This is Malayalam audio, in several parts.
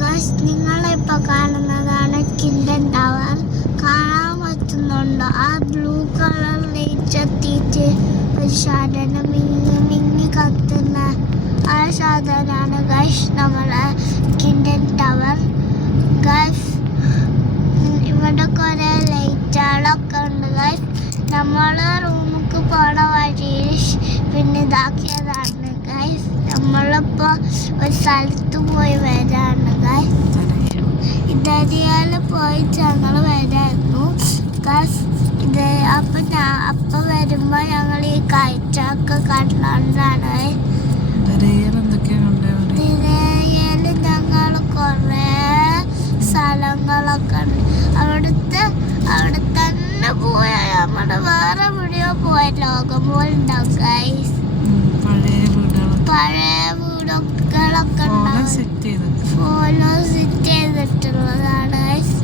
ഗൈസ്, നിങ്ങളിപ്പോൾ കാണുന്നതാണ് കിൻഡൻ ടവർ. കാണാൻ പറ്റുന്നുണ്ടോ? ആ ബ്ലൂ കളർ ലൈറ്റ് എത്തിയിട്ട് ഒരു സാധനം മിന്നി കത്തുന്ന ആ സാധനമാണ് ഗൈസ് നമ്മളെ കിൻഡൻ ടവർ. ഗൈസ്, ഇവിടെ കുറേ ലൈറ്റുകളൊക്കെ ഉണ്ട് ഗൈസ്. നമ്മളെ റൂമിലേക്ക് പോണ വഴിയിൽ പിന്നെ ഇതാക്കിയതാണ് ഗൈസ്. നമ്മളിപ്പോൾ ഒരു സ്ഥലത്ത് പോയി വരാണ് ഗൈസ്. ഇതരിയാൽ പോയി ഞങ്ങൾ വരായിരുന്നു ഗൈസ്. അപ്പം വരുമ്പോൾ ഞങ്ങൾ ഈ കാഴ്ചയൊക്കെ കണ്ടുകൊണ്ടാണ്. തിരയൽ ഞങ്ങൾ കുറേ സ്ഥലങ്ങളൊക്കെ ഉണ്ട്. അവിടെ തന്നെ പോയാൽ നമ്മുടെ വേറെ എവിടെയോ പോയ ലോകം പോലെ ഉണ്ടാവും ഗൈസ്. പഴയ വീടുകളൊക്കെ ഉണ്ടാവും. ഫോലോ സെറ്റ് ചെയ്തിട്ടുള്ളതാണ് ഗൈസ്.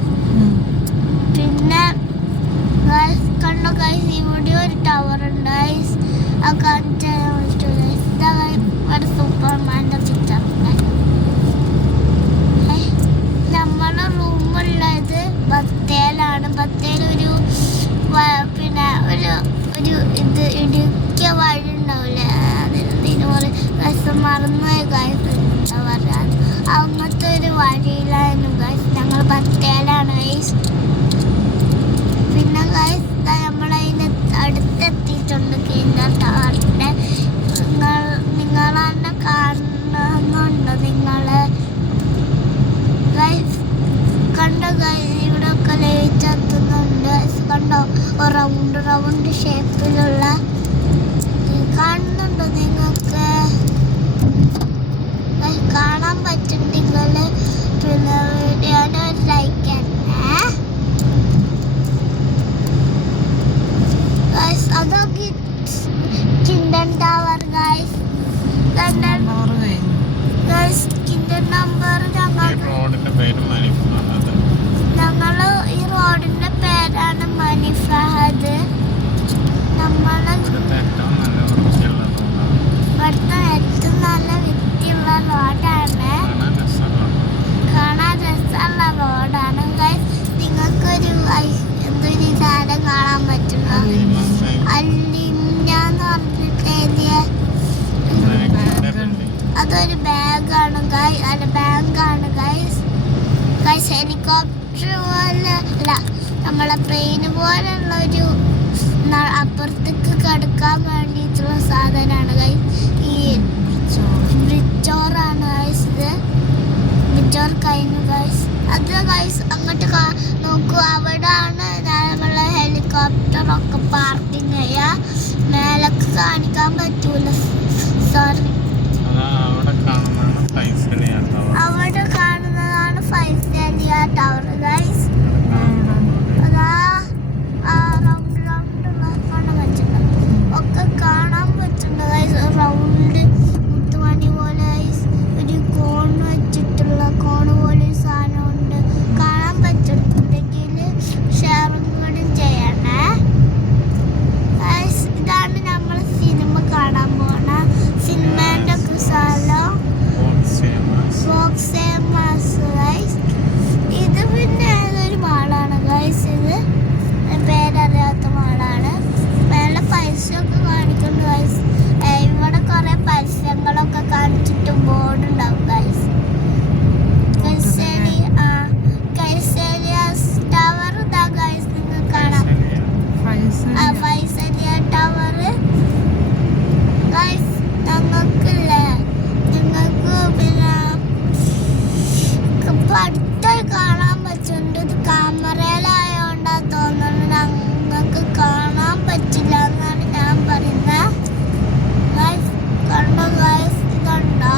പിന്നെ ഗൈസ് കണ്ടോ ഗൈസ്, ഇവിടെ ഒരു ടവർ ഉണ്ട് ഗൈസ്. ആ കാണിച്ചാൽ പറ്റും ഗൈസ്. ഇതാ ഒരു സൂപ്പർമാൻ്റെ പിക്ചർ. നമ്മുടെ റൂമുള്ളത് ബത്തേലാണ്. ബത്തേൽ പിന്നെ ഒരു ഇടുക്കിയ വഴി ഉണ്ടാവില്ലേ, അതിനോട് ഗൈസ് മറന്നുപോയി ഗൈസ് എന്താ പറയാൻ. അങ്ങനത്തെ ഒരു വഴിയിലായിരുന്നു ഗൈസ്. ഞങ്ങൾ ബത്തേലാണ് ഗൈസ്. പിന്നെ ഗൈസ് നമ്മളതിന് അടുത്തെത്തിയിട്ടുണ്ട് കിൻഡൻ ടവറിൻ്റെ. നിങ്ങളെന്നെ കാണുന്നുണ്ടോ നിങ്ങൾ ഗൈസ്? കണ്ടോ ഗൈസ്, ഇവിടെ ഒക്കെ ലൈറ്റ് എത്തുന്നുണ്ട്. കണ്ടോ റൗണ്ട് ഷേപ്പിലുള്ള കാണുന്നുണ്ടോ നിങ്ങൾക്ക്? കാണാൻ പറ്റുന്നെങ്കിൽ പിന്നെ വീഡിയോന് ഒരു ലൈക്ക് തന്നെ ഗൈസ്. അതൊക്കെ കിൻഡൻ ടവർ ഗൈസ്. ഗൈസ് കിൻഡൻ നമ്പർ ഞങ്ങൾ ഈ റോഡിന്റെ പേരാണ് മനി ഫഹദ്. ഇവിടുത്തെ ഏറ്റവും നല്ല വൃത്തിയുള്ള റോഡാണ്. കാണാൻ രസമുള്ള റോഡാണ് ഗൈസ്. നിങ്ങൾക്കൊരു എന്തൊരു സാധനം കാണാൻ പറ്റുമോ? അല്ലിഞ്ഞെന്ന് പറഞ്ഞിട്ട് എഴുതിയ അതൊരു ബാഗാണ് ഗൈസ്. അല്ല ബാങ്കാണ് ഗൈസ്. ഗൈസ് ഹെലികോപ്റ്റർ പോലെ അല്ല, നമ്മളെ പ്ലെയിന് പോലുള്ള ഒരു അപ്പുറത്തേക്ക് കടക്കാൻ വേണ്ടിയിട്ടുള്ള സാധനമാണ് ഗൈസ്. ഈ ബ്രിഡ്ജോറാണ് ഗൈസ്. ഇത് ബ്രിഡ്ജോർ കഴിഞ്ഞു ഗൈസ്. അത് ഗൈസ് അങ്ങോട്ട് നോക്കൂ, അവിടെയാണ് നമ്മളെ ഹെലികോപ്റ്ററൊക്കെ പാർക്കിങ് ചെയ്യുക. മേലൊക്കെ കാണിക്കാൻ പറ്റൂല, സോറി. അവിടെ കാണുന്നതാണ് ഫൈസലിയ ടവർ ഗൈസ്. ഒക്കെ കാണാൻ പറ്റുന്നുണ്ട് ഗൈസ്. റൗണ്ട് മുത്തുമണി പോലെ ഗൈസ് ഒരു കോണ് വെച്ചിട്ടുള്ള കോണ് പോലെ ഒരു സാധനമുണ്ട്. കാണാൻ പറ്റുന്നുണ്ടെങ്കിൽ ഷെയറും കൂടി ചെയ്യണേ ഗൈസ്. ഇതാണ് നമ്മൾ സിനിമ കാണാൻ പോണ സിനിമേൻ്റെ ഒക്കെ സ്ഥലം ഗൈസ്. ഇത് പിന്നെ ഏതൊരു മാളാണ് ഗൈസ്. ഇത് പേരറിയാത്ത മാളാണ്. മേലെ പരസ്യമൊക്കെ കാണിക്കുന്നുണ്ട് ഗൈസ്. ഇവിടെ കുറേ പരസ്യങ്ങളൊക്കെ കാണിച്ചിട്ട് ബോർഡ് ഉണ്ടാവും ഗൈസ്. കൈസേലിയ ടവർ ഇതാ ഗൈസ്, നിങ്ങൾക്ക് കാണാം. ഫൈസലിയ ടവർ ഗൈസ്. നിങ്ങൾക്ക് പിന്നെ അടുത്തായി കാണാൻ പറ്റുന്നുണ്ട്. ഇത് ക്യാമറയിലായോണ്ടാ തോന്നുന്നു ഞങ്ങൾക്ക് കാണാൻ പറ്റില്ല എന്നാണ് ഞാൻ പറയുന്നത് ഗൈസ്. കണ്ടോ ഗൈസ്, ഇതുണ്ടോ?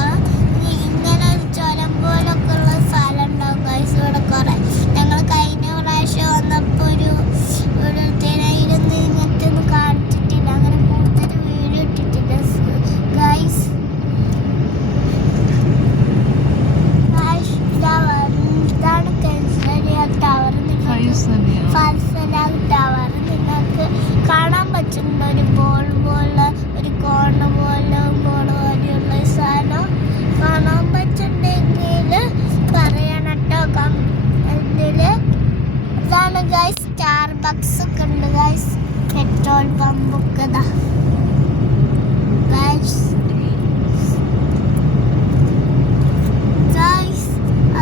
ഇങ്ങനെ ഒരു ചുരം പോലൊക്കെ ഉള്ള സ്ഥലം ഉണ്ടാവും ഗൈസ്. ഇവിടെ കുറേ ഞങ്ങൾ കഴിഞ്ഞ പ്രാവശ്യം വന്നപ്പോൾ ഒരു തിരയിലൊന്നും ഇങ്ങനത്തെ ഒന്നും കാണിച്ചിട്ടില്ല. അങ്ങനെ കൂടുതൽ വീഡിയോ ഇട്ടിട്ടില്ല ഗൈസ്. ഇതാണ് ഗൈസ് പെട്രോൾ പമ്പൊക്കെ ഗൈസ്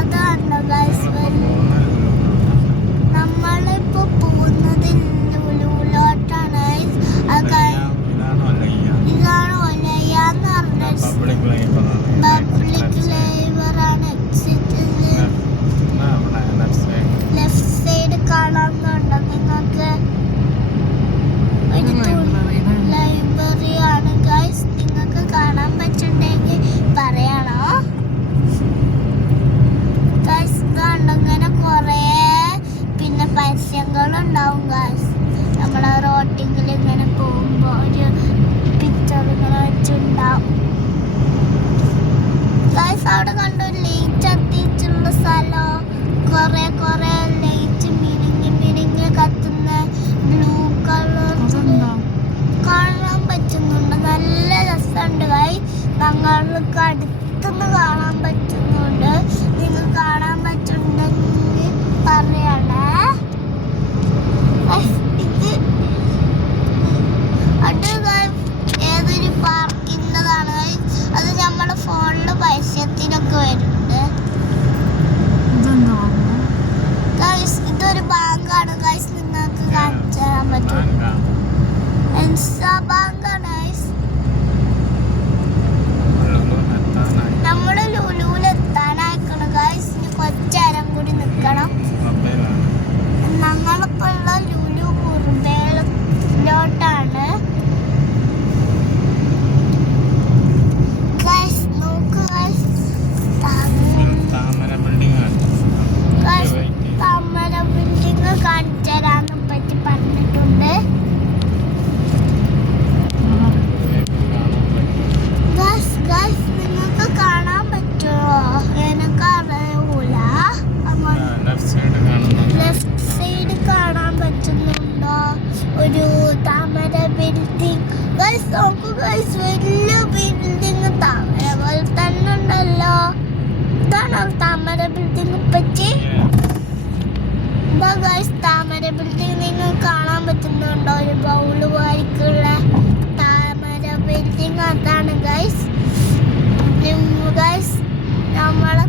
അതാണോ ഗൈസ് നമ്മളിപ്പോ പോകുന്നത് ലുലുവിലോട്ടാണ്. ഇതാണ് ഒലയാന്ന് പറഞ്ഞ പബ്ലിക് ലൈബ്രറിയാണ്. എക്സിറ്റില് ലെഫ്റ്റ് സൈഡ് കാണാവുന്നുണ്ടോ നിങ്ങൾക്ക്? ഒരു ലൈബ്രറിയാണ് ഗൈസ്. നിങ്ങൾക്ക് കാണാൻ പറ്റുന്നുണ്ടെങ്കിൽ പറയണോ ഗൈസ്? ഇതുണ്ട് ഇങ്ങനെ കുറേ പിന്നെ പരസ്യങ്ങളുണ്ടാവും ഗൈസ്. നമ്മളെ റോട്ടിങ്ങിൽ ഇങ്ങനെ പോകുമ്പോൾ ഒരു പിക്ചർ ഇങ്ങനെ വെച്ചുണ്ടാവും ഗൈസ്. അവിടെ കണ്ടു ലൈറ്റ് എത്തിയിട്ടുള്ള സ്ഥലം, കുറേ ലൈറ്റ് മിനിങ്ങി കത്തുന്ന ബ്ലൂ കളർ കാണാൻ പറ്റുന്നുണ്ട്. നല്ല രസമുണ്ട് ഗൈസ്. ഞങ്ങൾക്ക് അടുത്തുനിന്ന് കാണാൻ പറ്റുന്നുണ്ട്. നിങ്ങൾ കാണാൻ പറ്റുന്നുണ്ടെങ്കിൽ പറയണേ. ഇത് ഏതൊരു പാർക്കിൻ്റെതാണ്. അത് നമ്മുടെ ഫോണിൽ പൈസത്തിനൊക്കെ വരുന്നുണ്ട് ഗൈസ്. ഇതൊരു ബാങ്കാണ് ഗൈസ്. നിങ്ങൾക്ക് കാണിച്ചു തരാൻ പറ്റും. ബാങ്കാണ് ഗൈസ്. നമ്മള് ലുലുവിൽ എത്താനായിക്കണം ഗൈസ്. ഇനി കുറച്ചേരം കൂടി നിൽക്കണം. ഞങ്ങളിപ്പോ ഉള്ള ലുലു മുറുബയിലോട്ടാണ് ഗൈസ്. നോക്ക് ഗൈസ്, താമര ബിൽഡിങ് കാണിച്ചു തരാനെ പറ്റി പറഞ്ഞിട്ടുണ്ട് ഗൈസ്. നിങ്ങൾക്ക് കാണാൻ പറ്റുമോ? എനിക്ക് അറിയൂല. ലെഫ്റ്റ് സൈഡ് കാണാൻ പറ്റുന്നുണ്ടോ? ഒരു താമര ബിൽഡിംഗ് ഗൈസ്. നോക്കൂ ഗൈസ്, വലിയ ബിൽഡിംഗ് താമര പോലെ തന്നെ ഉണ്ടല്ലോ. ഇതാണോ താമര ബിൽഡിംഗ് പറ്റി? ഗൈസ്, താമര ബിൽഡിംഗ് നിങ്ങൾ കാണാൻ പറ്റുന്നുണ്ടോ? ഒരു ബൗള് പോലെയുള്ള താമര ബിൽഡിംഗ് അതാണ് ഗൈസ്. ഗൈസ് നമ്മളെ